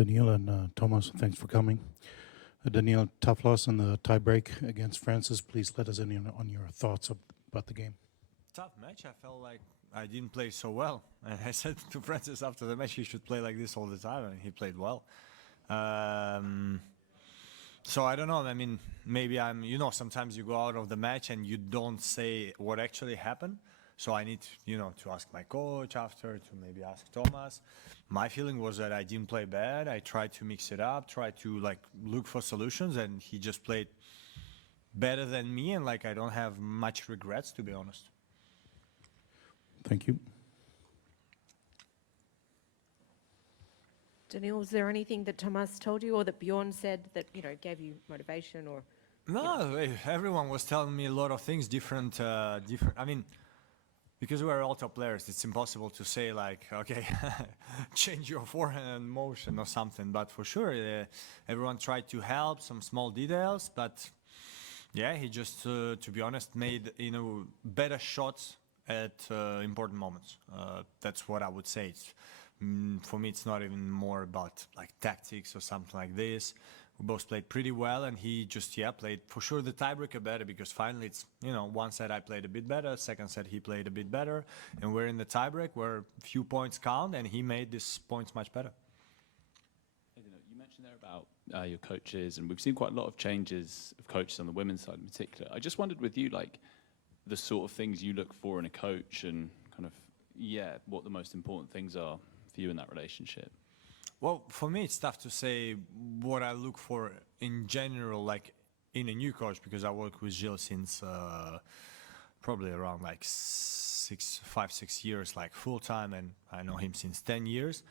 Daniil and Thomas, thanks for coming. Daniil, tough loss in the tie-break against Frances. Please let us in on your thoughts about the game. Tough match. I felt like I didn't play so well. And I said to Frances after the match, he should play like this all the time, and he played well. So I don't know. I mean, maybe sometimes you go out of the match and you don't say what actually happened. So I need, to ask my coach after, to maybe ask Thomas. My feeling was that I didn't play bad. I tried to mix it up, tried to look for solutions, and he just played better than me. And I don't have much regrets, to be honest. Thank you. Daniil, was there anything that Thomas told you or that Bjorn said that, gave you motivation or? No, everyone was telling me a lot of things, different. I mean, because we're all top players, it's impossible to say okay, change your forehand motion or something. But for sure, everyone tried to help, some small details. But yeah, he just, to be honest, made better shots at important moments. That's what I would say. For me, it's not even more about tactics or something like this. We both played pretty well, and he just played for sure the tiebreaker better, because finally it's one set I played a bit better, second set he played a bit better, and we're in the tiebreak where few points count, and he made these points much better. You mentioned there about your coaches, and we've seen quite a lot of changes of coaches on the women's side in particular. I just wondered with you, the sort of things you look for in a coach, and kind of what the most important things are for you in that relationship. Well, for me, it's tough to say what I look for in general, in a new coach, because I work with Gilles since probably around 5-6 years, full time, and I know him since 10 years,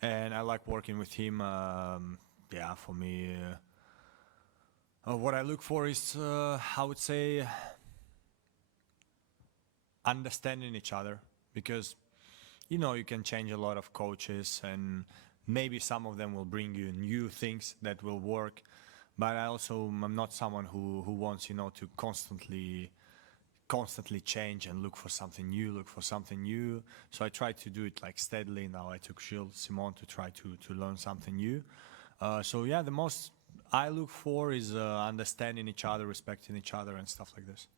and I like working with him. For me, what I look for is, I would say, understanding each other, because you can change a lot of coaches, and maybe some of them will bring you new things that will work, but I'm not someone who wants to constantly change and look for something new. So I try to do it steadily. Now I took Gilles Simon to try to learn something new. The most I look for is understanding each other, respecting each other, and stuff like this.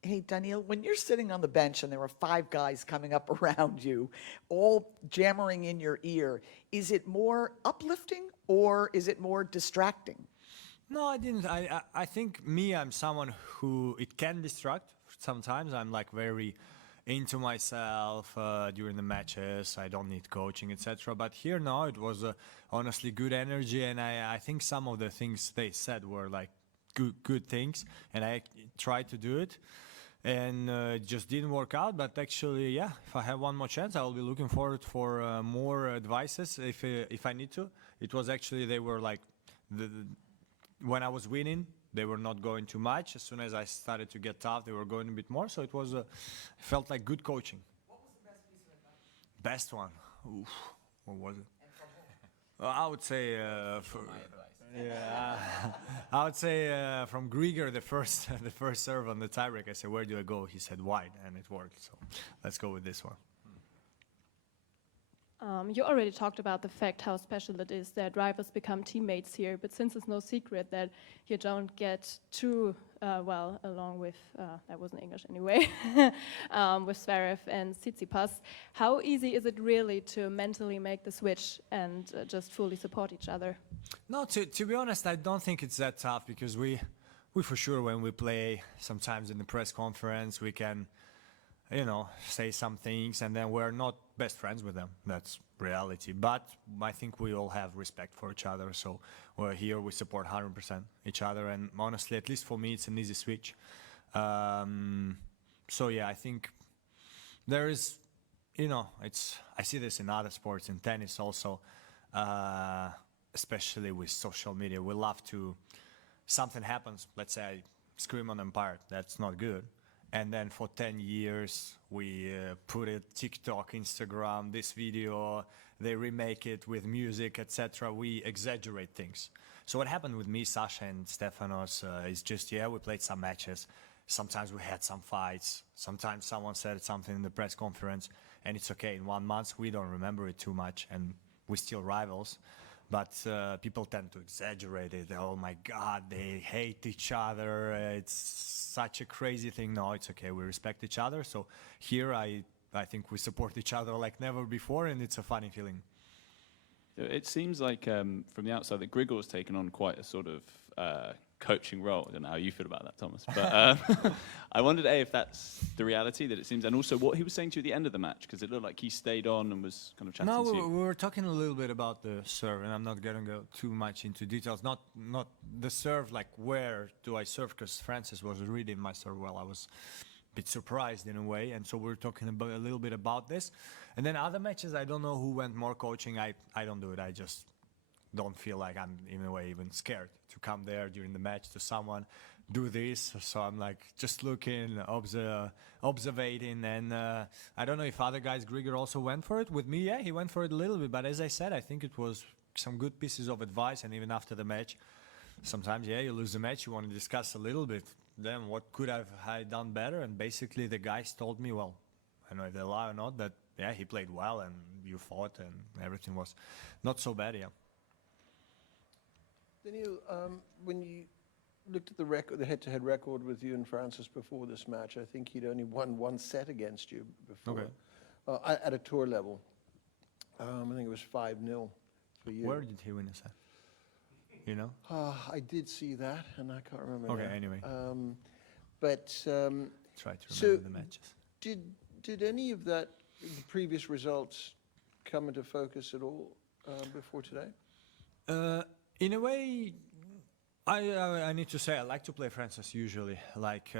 Hey, Daniil, when you're sitting on the bench and there are 5 guys coming up around you, all jammering in your ear, is it more uplifting or is it more distracting? No, I didn't. I think I'm someone who it can distract. Sometimes I'm very into myself during the matches. I don't need coaching, etc. But here, no, it was honestly good energy, and I think some of the things they said were good things, and I tried to do it. And it just didn't work out, but actually, if I have one more chance, I will be looking forward for more advices if I need to. It was actually, they were when I was winning, they were not going too much. As soon as I started to get tough, they were going a bit more. So it was, felt like good coaching. What was the best piece of advice? Best one? Oof, what was it? I would say, I would say from Grigor, the first serve on the tiebreak, I said, where do I go? He said wide, and it worked. So let's go with this one. You already talked about the fact how special it is that rivals become teammates here, but since it's no secret that you don't get too well along with, that wasn't English anyway, with Zverev and Tsitsipas, how easy is it really to mentally make the switch and just fully support each other? No, to be honest, I don't think it's that tough, because we for sure, when we play, sometimes in the press conference, we can say some things, and then we're not best friends with them. That's reality. But I think we all have respect for each other. So we're here, we support 100% each other. And honestly, at least for me, it's an easy switch. I think there is, I see this in other sports, in tennis also, especially with social media. We love to, something happens, let's say I scream on umpire, that's not good. And then for 10 years, we put it TikTok, Instagram, this video, they remake it with music, etc. We exaggerate things. So what happened with me, Sasha, and Stefanos is just, we played some matches. Sometimes we had some fights. Sometimes someone said something in the press conference, and it's okay. In 1 month, we don't remember it too much. And we're still rivals. But people tend to exaggerate it. Oh my God, they hate each other. It's such a crazy thing. No, it's okay. We respect each other. So here, I think we support each other like never before, and it's a funny feeling. It seems like from the outside that Grigor's taken on quite a sort of coaching role. I don't know how you feel about that, Thomas. But I wondered, if that's the reality that it seems, and also what he was saying to you at the end of the match, because it looked like he stayed on and was kind of chatting No, to you. we were talking a little bit about the serve, and I'm not going to go too much into details. Not the serve, like where do I serve, because Frances was reading my serve well. I was a bit surprised in a way, and so we're talking about a little bit about this. And then other matches, I don't know who went more coaching. I don't do it. I just don't feel like I'm in a way even scared to come there during the match to someone do this. So I'm like just looking, observating, and I don't know if other guys, Grigor also went for it. With me, yeah, he went for it a little bit, but as I said, I think it was some good pieces of advice. And even after the match, sometimes, yeah, you lose the match, you want to discuss a little bit, then what could I have done better? And basically the guys told me, well, I don't know if they lie or not, that yeah, he played well and you fought and everything was not so bad, yeah. Daniil, when you looked at the record, the head-to-head record with you and Francis before this match, I think he'd only won one set against you before, at a tour level. I think it was 5-0 for you. Where did he win the set? You know? I did see that, and I can't remember. Okay, now. anyway. Try to remember the matches. Did any of that, the previous results, come into focus at all before today? In a way, I need to say I like to play Francis usually. Like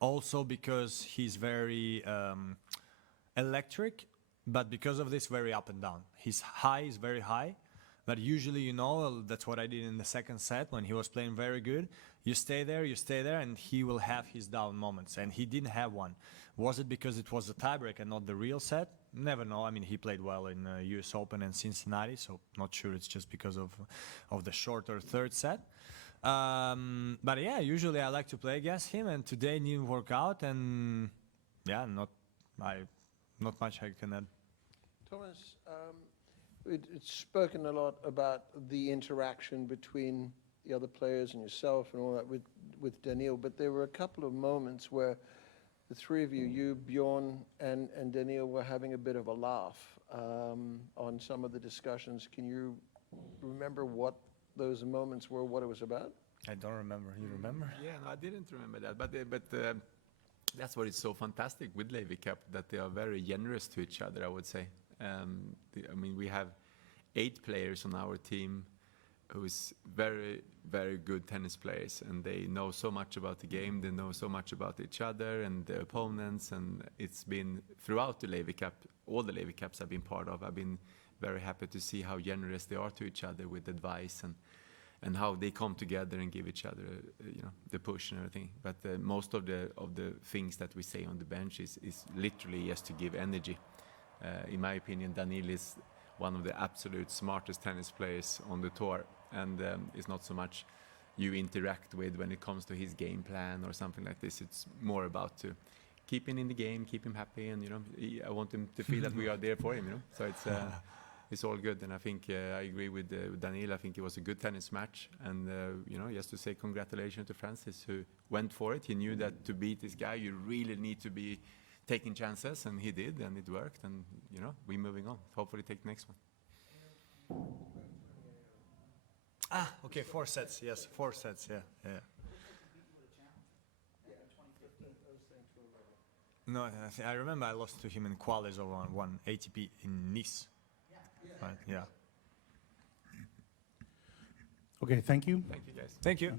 also because he's very electric, but because of this, very up and down. His high is very high, but usually, you know, that's what I did in the second set when he was playing very good. You stay there, and he will have his down moments, and he didn't have one. Was it because it was a tiebreak and not the real set? Never know. I mean, he played well in US Open and Cincinnati, so not sure it's just because of the shorter third set. But yeah, usually I like to play against him, and today didn't work out, and yeah, not much I can add. Thomas, it's spoken a lot about the interaction between the other players and yourself and all that with Daniil, but there were a couple of moments where the three of you, Bjorn and Daniil, were having a bit of a laugh on some of the discussions. Can you remember what those moments were, what it was about? I don't remember. You remember? Yeah, no, I didn't remember that. But that's what is so fantastic with Laver Cup, that they are very generous to each other, I would say. I mean, we have 8 players on our team who is very, very good tennis players, and they know so much about the game, they know so much about each other and the opponents, and it's been throughout the Laver Cup, all the Laver Cups I've been part of, I've been very happy to see how generous they are to each other with advice and how they come together and give each other, the push and everything. But most of the things that we say on the bench is literally just to give energy. In my opinion, Daniil is one of the absolute smartest tennis players on the tour, and it's not so much you interact with when it comes to his game plan or something like this. It's more about to keep him in the game, keep him happy, and I want him to feel that we are there for him. So it's all good, and I think I agree with Daniil. I think it was a good tennis match, and just to say congratulations to Francis, who went for it. He knew that to beat this guy, you really need to be taking chances, and he did, and it worked, and we're moving on. Hopefully take the next one. Okay, 4 sets. Yes, 4 sets. Yeah. No, I remember I lost to him in qualies over one ATP in Nice. Right, yeah. Okay, thank you. Thank you, guys. Thank you.